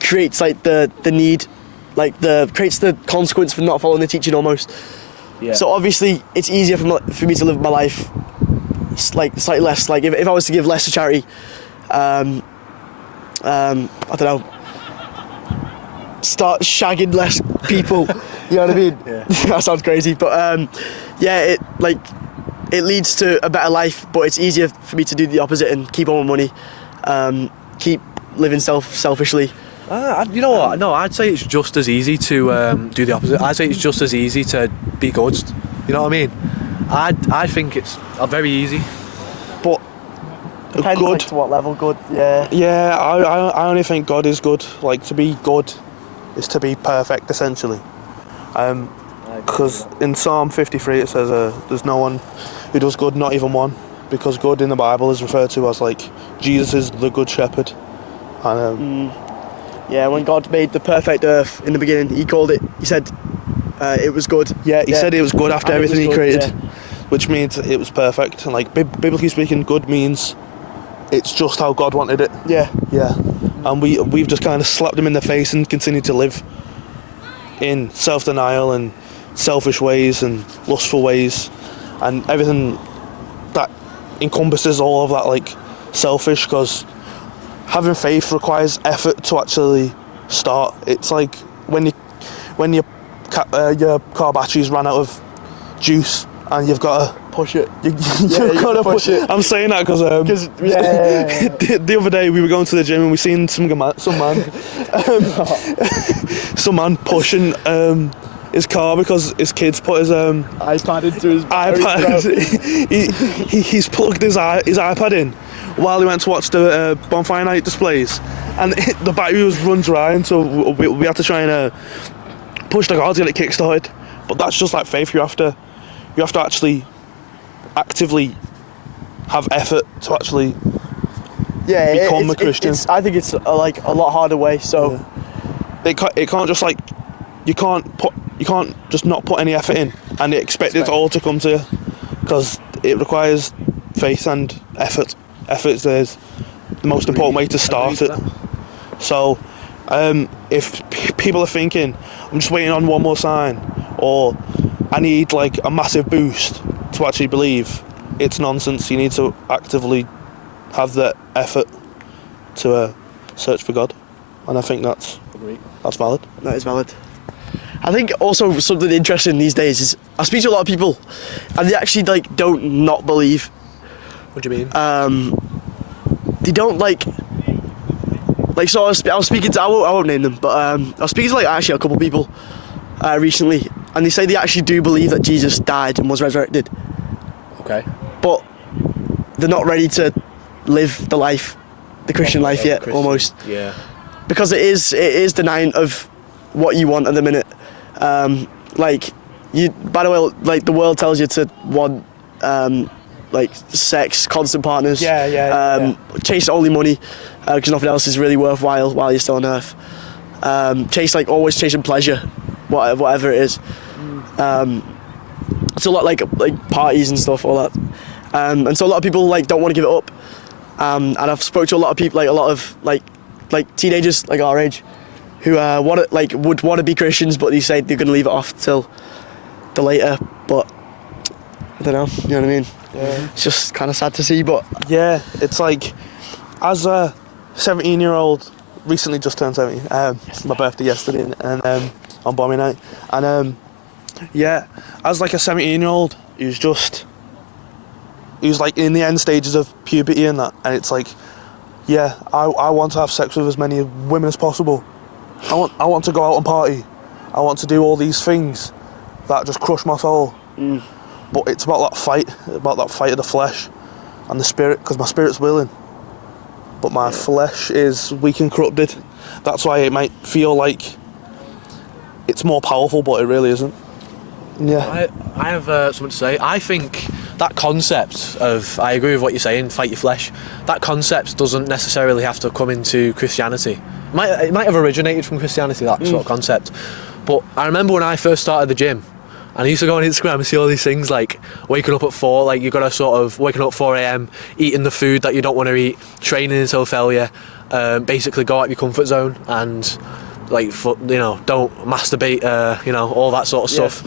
creates like the need, creates the consequence for not following the teaching almost. Yeah. So obviously it's easier for me to live my life slightly less. Like, if I was to give less to charity, I don't know, start shagging less people. You know what I mean? Yeah. That sounds crazy, but it leads to a better life. But it's easier for me to do the opposite and keep all my money, keep living selfishly. You know what? No, I'd say it's just as easy to do the opposite. I'd say it's just as easy to be good. You know what I mean? I think it's very easy. But depends, good, to what level good. Yeah. Yeah, I only think God is good. Like, to be good is to be perfect, essentially. Because in Psalm 53 it says, "There's no one who does good, not even one." Because good in the Bible is referred to as like Jesus is the good shepherd. And yeah, when God made the perfect earth in the beginning, he said it was good. Yeah, he said it was good after everything he created, which means it was perfect. And like, biblically speaking, good means it's just how God wanted it. Yeah. Yeah. And we've just kind of slapped him in the face and continued to live in self-denial and selfish ways and lustful ways and everything that encompasses all of that, like, selfish, because having faith requires effort to actually start. It's like when your car batteries ran out of juice and you've got to push it. You've got to push it. I'm saying that because the other day we were going to the gym and we seen some man pushing his car because his kids put his iPad into his iPad. He's plugged his iPad in while he went to watch the bonfire night displays, and the battery was run dry, and so we had to try and push the car to get it kick-started. But that's just like faith. You have to actually actively have effort to actually become a Christian. I think it's a lot harder way. So it can't just like you can't just not put any effort in and expect it all to come to you, because it requires faith and effort. Effort is the most important way to start it. So if people are thinking, I'm just waiting on one more sign, or I need like a massive boost to actually believe, it's nonsense. You need to actively have the effort to search for God, and I think that's valid. That is valid. I think also something interesting these days is I speak to a lot of people and they actually don't not believe. What do you mean? They don't so I was speaking to, I won't name them, but I was speaking to actually a couple of people recently, and they say they actually do believe that Jesus died and was resurrected. Okay. But they're not ready to live the Christian life yet, almost. Yeah. Because it is denying of what you want at the minute. By the way, the world tells you to want sex, constant partners, chase only money, because nothing else is really worthwhile while you're still on earth. always chasing pleasure, whatever it is. So a lot like parties and stuff, all that. And so a lot of people like don't want to give it up. And I've spoke to a lot of people, like a lot of like teenagers like our age, who would want to be Christians, but they say they're going to leave it off till the later. But I don't know, you know what I mean? Yeah. It's just kind of sad to see, but Yeah, it's like, as a 17-year-old, recently just turned 17, my birthday yesterday, and on Bombing Night, and yeah, as like a 17-year-old who's like in the end stages of puberty and that, and it's like, yeah, I want to have sex with as many women as possible. I want to go out and party. I want to do all these things that just crush my soul. But it's about that fight of the flesh and the spirit, because my spirit's willing, but my flesh is weak and corrupted. That's why it might feel like it's more powerful, but it really isn't. Yeah. I have something to say. I think that concept of, I agree with what you're saying, fight your flesh, that concept doesn't necessarily have to come into Christianity. It might have originated from Christianity, that sort of concept. But I remember when I first started the gym, and I used to go on Instagram and see all these things like waking up at 4, like you've got to sort of waking up at 4 a.m, eating the food that you don't want to eat, training until failure, basically go out of your comfort zone and like, don't masturbate, all that sort of stuff.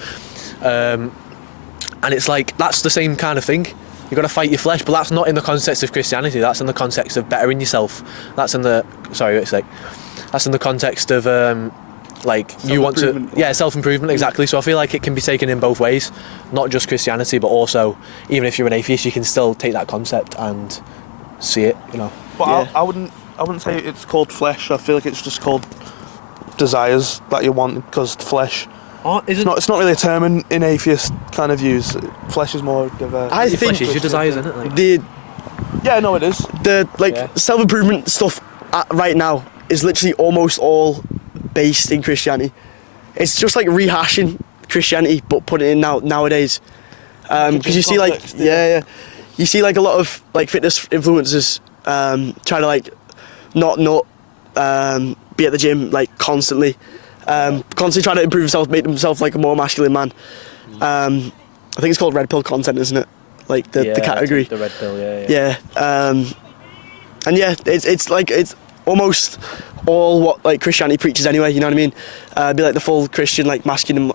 And it's like, that's the same kind of thing. You've got to fight your flesh, but that's not in the context of Christianity. That's in the context of bettering yourself. That's in the context of you want to, self-improvement, exactly. So I feel like it can be taken in both ways, not just Christianity, but also, even if you're an atheist, you can still take that concept and see it, But Yeah. I wouldn't say it's called flesh. I feel like it's just called desires that you want, because flesh. It's not really a term in atheist kind of views. Flesh is more of a... I Your think flesh is your desires, isn't it? Like, Yeah, no, it is. Self-improvement stuff right now is literally almost all based in Christianity. It's just like rehashing Christianity but putting it in nowadays. Because you see like you see like a lot of like fitness influencers try to like not be at the gym like constantly trying to improve themselves, make themselves like a more masculine man. I think it's called red pill content, isn't it? Like the category. The red pill, Yeah. And yeah, it's like it's almost all what like Christianity preaches anyway. You know what I mean? Be like the full Christian, like masculine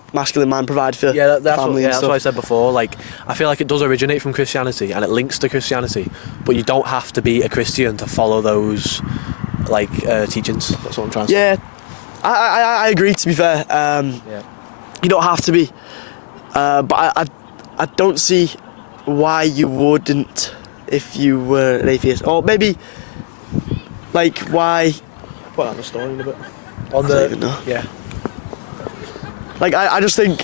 man, provide for that's family. That's what I said before. Like, I feel like it does originate from Christianity and it links to Christianity, but you don't have to be a Christian to follow those like teachings. That's what I'm trying to say. Yeah, I agree. To be fair, you don't have to be, but I don't see why you wouldn't if you were an atheist, or maybe like why. Put on the story in a bit. I don't even know. Yeah. Like I just think,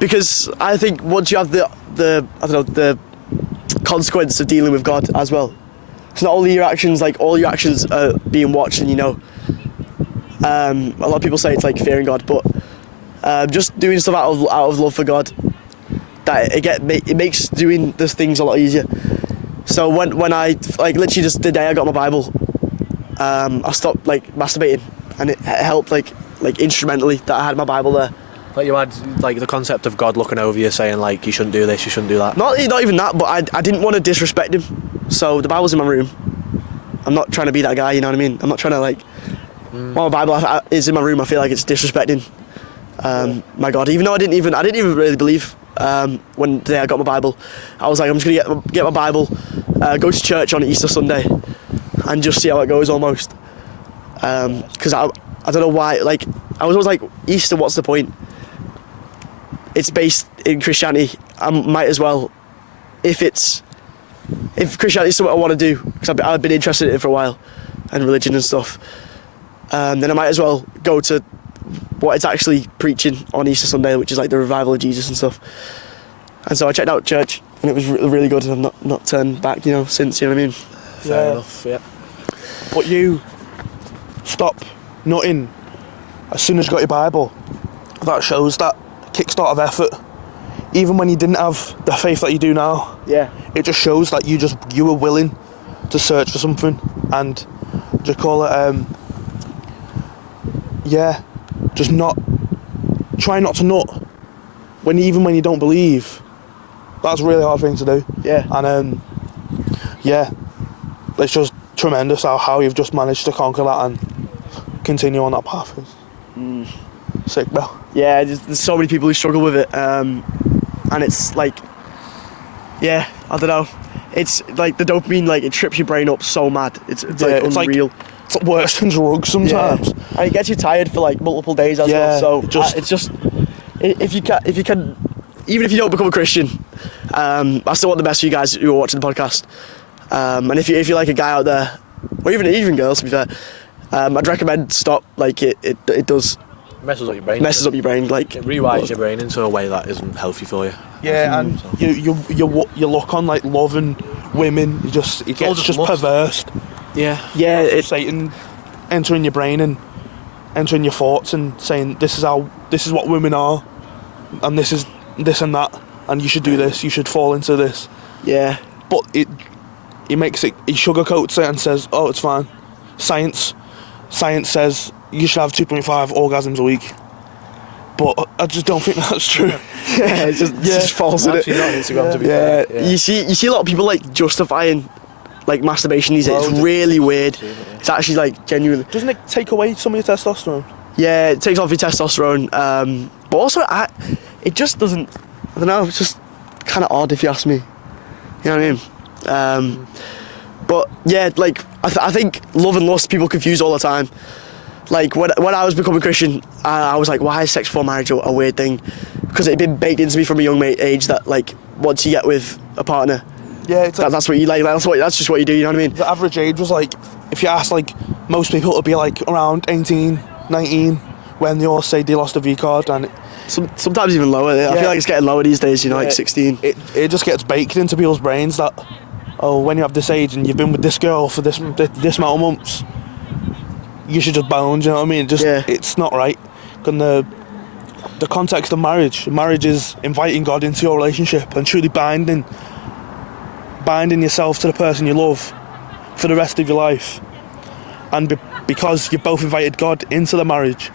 because I think once you have the consequence of dealing with God as well. It's not only your actions, like all your actions are being watched, and a lot of people say it's like fearing God, but just doing stuff out of love for God, that it makes doing those things a lot easier. So when I like literally just the day I got my Bible, I stopped like masturbating, and it helped like instrumentally that I had my Bible there. Like you had like the concept of God looking over you, saying like you shouldn't do this, you shouldn't do that. Not even that, but I didn't want to disrespect him. So the Bible's in my room. I'm not trying to be that guy, you know what I mean? I'm not trying to like. While my Bible is in my room, I feel like it's disrespecting my God. Even though I didn't even really believe when the day I got my Bible. I was like, I'm just gonna get my Bible, go to church on Easter Sunday, and just see how it goes almost. Because I don't know why. Like I was always like, Easter, what's the point? It's based in Christianity. I might as well, if Christianity is something I want to do, because I've been interested in it for a while, and religion and stuff, then I might as well go to what it's actually preaching on Easter Sunday, which is like the revival of Jesus and stuff. And so I checked out church, and it was really good, and I've not turned back, since, you know what I mean? Fair enough, yeah. But you stop nutting as soon as you got your Bible. That shows that kickstart of effort. Even when you didn't have the faith that you do now, it just shows that you were willing to search for something, and just call it yeah, just try not to nut even when you don't believe. That's a really hard thing to do. Yeah. And yeah, it's just tremendous how you've just managed to conquer that and continue on that path. It's sick, bro. Yeah, there's so many people who struggle with it, and it's like, yeah, I don't know. It's like the dopamine, like it trips your brain up so mad. It's like unreal. It's like worse than drugs sometimes. Yeah. And it gets you tired for like multiple days as well. So it's just if you can, even if you don't become a Christian, I still want the best for you guys who are watching the podcast. And if you're like a guy out there, or even girls, to be fair, I'd recommend stop. Like it does. Messes up your brain. Messes up your brain. Like it rewires your brain into a way that isn't healthy for you. Yeah, and you look on like loving women. It gets just perverse. Yeah. It's Satan entering your brain and entering your thoughts and saying this is what women are, and this is this and that, and you should do this. You should fall into this. Yeah. But he sugarcoats it and says, oh, it's fine. Science says you should have 2.5 orgasms a week. But I just don't think that's true. Yeah, it's just false, isn't it? Actually, not on Instagram, to be fair. Yeah. You see a lot of people like justifying like masturbation these days. It's really weird. It's actually like genuinely. Doesn't it take away some of your testosterone? Yeah, it takes off your testosterone. But also, it just doesn't. I don't know. It's just kind of odd if you ask me. You know what I mean? But yeah, like I think love and lust people confuse all the time. Like when I was becoming Christian, I was like, why is sex before marriage a weird thing? Because it had been baked into me from a young age that like once you get with a partner, yeah, it's like, that's what you like. That's just what you do. You know what I mean? The average age was like, if you ask like most people, it'll be like around 18, 19 when they all say they lost a V card, and sometimes even lower. I feel like it's getting lower these days. You know, like 16. It just gets baked into people's brains that when you have this age and you've been with this girl for this amount of months, you should just bound. You know what I mean? It's not right. And the context of marriage is inviting God into your relationship and truly binding yourself to the person you love for the rest of your life. And because you've both invited God into the marriage.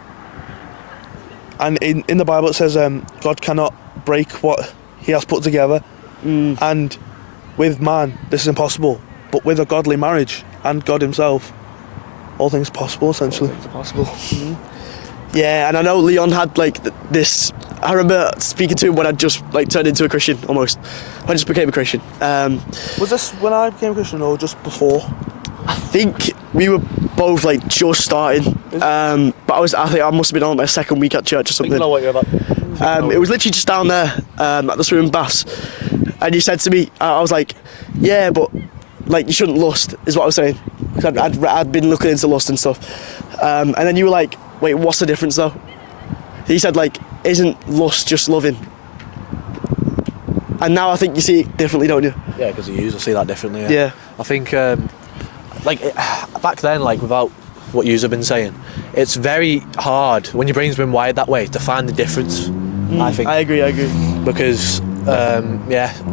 And in the Bible it says God cannot break what he has put together. And with man this is impossible, but with a godly marriage and God himself, all things possible, essentially. All things are possible. Yeah, and I know Leon had like this. I remember speaking to him when I just like turned into a Christian almost. I just became a Christian. Was this when I became a Christian or just before? I think we were both like just starting. But I think I must have been on my second week at church or something. I know what you're about. It was literally just down there at the swimming baths, and you said to me, I was like, yeah, but like you shouldn't lust, is what I was saying. I'd been looking into lust and stuff, and then you were like, wait, what's the difference though? He said like, isn't lust just loving? And now I think you see it differently, don't you? Yeah, because you usually see that differently. Yeah. I think back then, like without what you have been saying, it's very hard when your brain's been wired that way to find the difference. I think. I agree. Because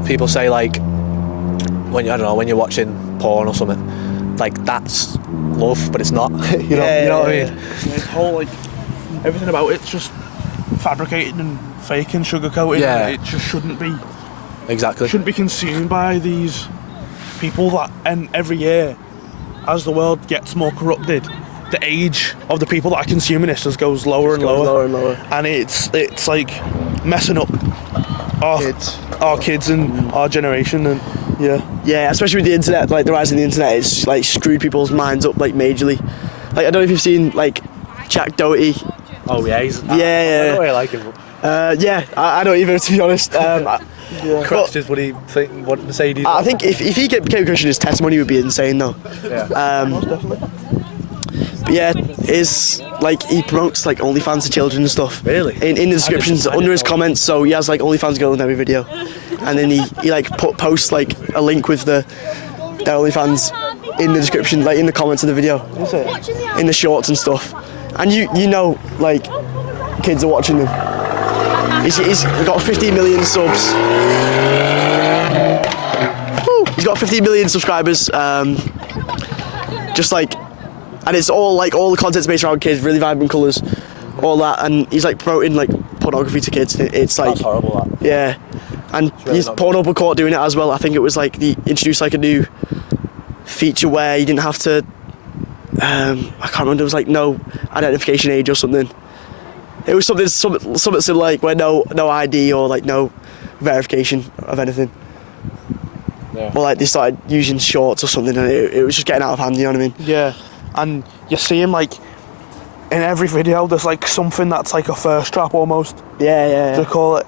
people say like when you're watching porn or something, like that's love, but it's not. you know what I mean? Yeah, it's whole like everything about it's just fabricated and fake and sugarcoated. Yeah. It just shouldn't be. Exactly. Shouldn't be consumed by these people that, and every year, as the world gets more corrupted, the age of the people that are consuming this just goes lower and lower. And it's like messing up our kids and our generation, and yeah, especially with the internet, like the rise of the internet, it's like screwed people's minds up like majorly. Like I don't know if you've seen like Jack Doherty. Oh yeah, he's yeah. I know I like him. I don't either, to be honest. Questions what he think, what Mercedes. I think if he became a Christian, his testimony would be insane though. Yeah. most definitely. But yeah, is like he promotes like OnlyFans to children and stuff. Really? In the descriptions under his comments, so he has like OnlyFans girl in every video, and then he like posts like a link with the OnlyFans in the description, like in the comments of the video. Is it? In the shorts and stuff, and you know like kids are watching him. He's got 15 million subs. Woo! He's got 15 million subscribers. Just like and it's all the content's based around kids, really vibrant colours, all that, and he's like promoting like pornography to kids. It's like That's horrible. That. yeah, and really he's not Pornhub were caught doing it as well. I think it was like they introduced like a new feature where you didn't have to. I can't remember. It was like no identification age or something. It was something similar, like where no ID or like no verification of anything. Yeah. Or like they started using shorts or something, and it was just getting out of hand. You know what I mean? Yeah, and you see him like in every video. There's like something that's like a thirst trap almost. Yeah. To call it,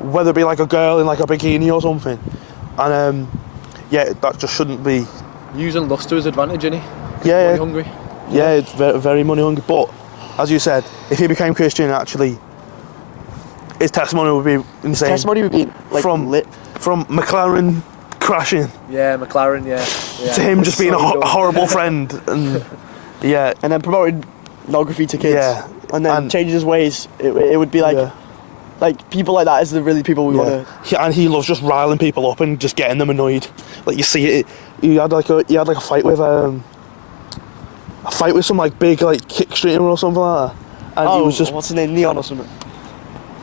whether it be like a girl in like a bikini or something, and yeah, that just shouldn't be. Using lust to his advantage, isn't he? Yeah, Money hungry. Yeah, it's very, very money hungry. But as you said, if he became Christian, actually, his testimony would be insane. Testimony would be like from lit. From McLaren crashing Yeah, McLaren. Yeah. to him just being a So good. horrible friend, and yeah, And then promoting pornography to kids. Yeah. And then And- changing his ways. It would be like yeah. like people like that is the really people we want to. And he loves just riling people up and just getting them annoyed. Like you see it. He had like a fight with some like big like kick streamer or something like that, and he was just what's his name, Neon or something,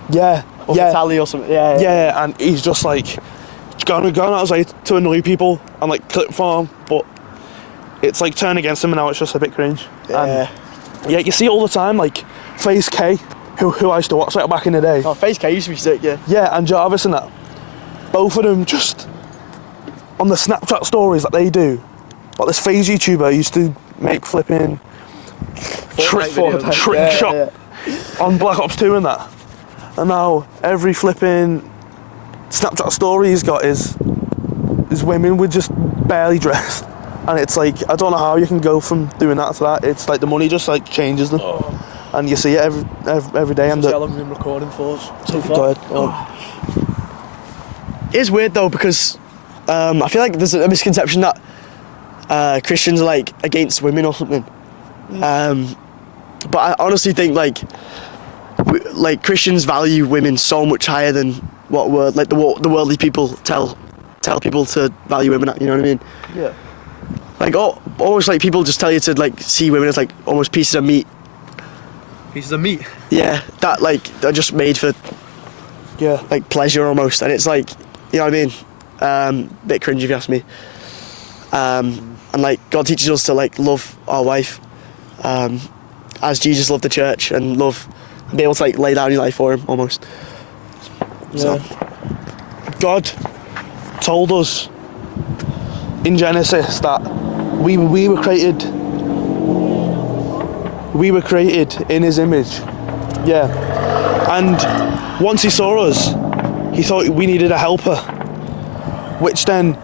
yeah, or yeah, Vitaly or something. Yeah. yeah, and he's just like going out of his way to annoy people and like clip farm, but it's like turned against him and now it's just a bit cringe. Yeah. And, yeah, you see it all the time, like Phase K, who I used to watch like back in the day. Oh, Face K used to be sick. Yeah. Yeah, and Jarvis and that. Both of them just on the Snapchat stories that they do. Like this Phase YouTuber used to make flipping videos. trick shot on Black Ops 2 and that. And now every flipping Snapchat story he's got is women with just barely dressed. And it's like, I don't know how you can go from doing that to that. It's like the money just like changes them. And you see it every day. And How long have we been recording for? So far. go ahead. It's weird though because I feel like there's a misconception that Christians are like against women or something. But I honestly think like Christians value women so much higher than what the worldly people tell people to value women at. You know what I mean? Yeah. Like almost like people just tell you to like see women as like almost pieces of meat. Pieces of meat. Yeah, that like they're just made for Yeah. like pleasure almost, and it's like, you know what I mean? Bit cringe if you ask me. And like God teaches us to like love our wife, as Jesus loved the church and be able to like lay down your life for him almost. Yeah. God told us in Genesis that we were created in his image. Yeah. And once he saw us, he thought we needed a helper, which then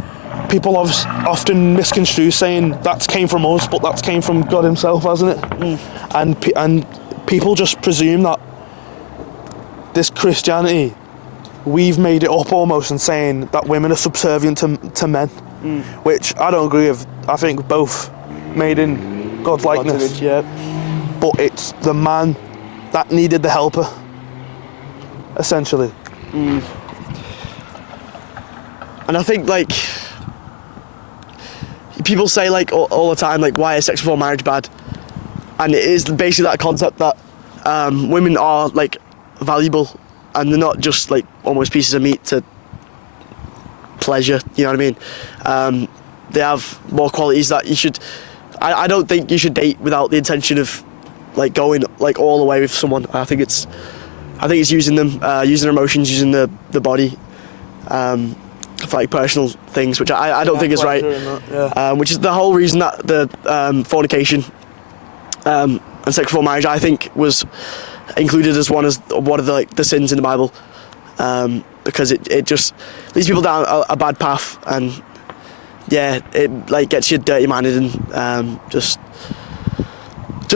people often misconstrue, saying that came from us, but that came from God himself, hasn't it? And people just presume that this Christianity, we've made it up almost, and saying that women are subservient to men, which I don't agree with. I think both made in God's likeness. Yeah. But it's the man that needed the helper, essentially. And I think like people say like all the time like, why is sex before marriage bad? And it is basically that concept that women are like valuable and they're not just like almost pieces of meat to pleasure, you know what I mean? They have more qualities that you should. I don't think you should date without the intention of like going like all the way with someone. I think it's using them, using their emotions, using the body for like personal things, which I don't think is right. Which is the whole reason that the fornication and sex before marriage, I think, was included as one of the like the sins in the Bible, because it just leads people down a bad path, and yeah, it like gets you dirty-minded and just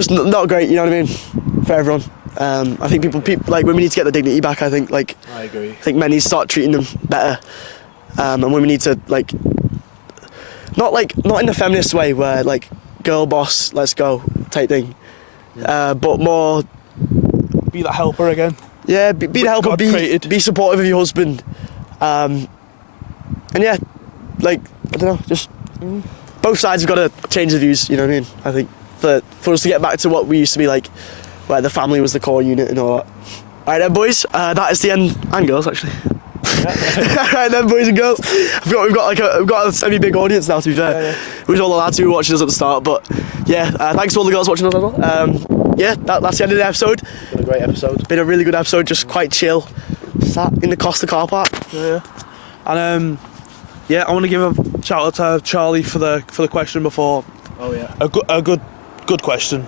not great. You know what I mean? For everyone. I think people like women need to get their dignity back. I think like I agree. I think men need to start treating them better, and women need to like not in a feminist way where like girl boss, let's go type thing, but more Be that helper again. yeah, be the helper, God created. be supportive of your husband, and yeah, like I don't know, just both sides have got to change their views. You know what I mean? I think for us to get back to what we used to be like, where the family was the core unit and all that. Right then, boys, that is the end, and girls actually. Right then, boys and girls, we've got a semi-big audience now, to be fair. Yeah. Which all the lads who were watching us at the start, but yeah, thanks to all the girls watching us as well. Yeah, that's the end of the episode. Been a great episode. Been a really good episode, just quite chill. Sat in the Costa car park. Yeah. And yeah, I want to give a shout out to Charlie for the question before. Oh yeah. A good question.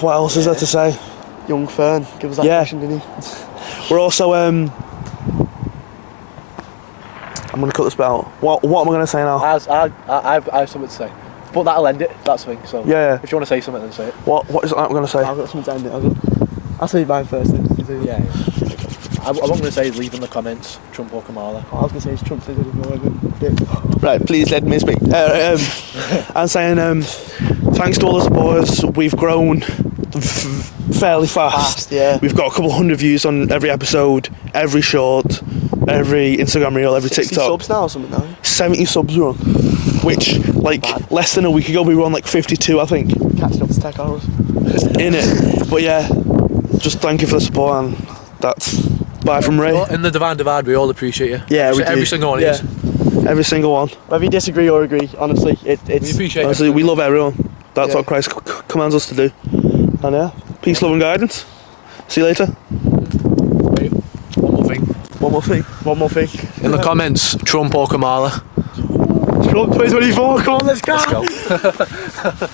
What else is there to say? Young Fern, give us that question, didn't he? We're also I'm gonna cut this bit out. What am I gonna say now? I have something to say. But that'll end it, that's the thing. So Yeah. if you want to say something, then say it. What is it I'm gonna say? I've got something to end it. I'll say mine first then. Yeah. What I'm going to say is leave in the comments Trump or Kamala. I was going to say it's Trump. Right, please let me speak. I'm saying thanks to all the supporters. We've grown fairly fast. Yeah. We've got a couple hundred views on every episode, every short, every Instagram reel, every 60 TikTok. subs now or something now. 70 subs we're on, which less than a week ago we were on like 52, I think. Catching up to tech hours. In it. But yeah, just thank you for the support, and that's bye from Ray. In the Divine Divide, we all appreciate you. Yeah, we do. Every single one of Yeah. you. Every single one. Whether you disagree or agree, honestly, We it's appreciate Honestly, we love everyone. That's Yeah. what Christ commands us to do. And yeah, peace, love and guidance. See you later. Wait, one more thing. one more thing. In the comments, Trump or Kamala. Trump 2024, come on, let's go. Let's go.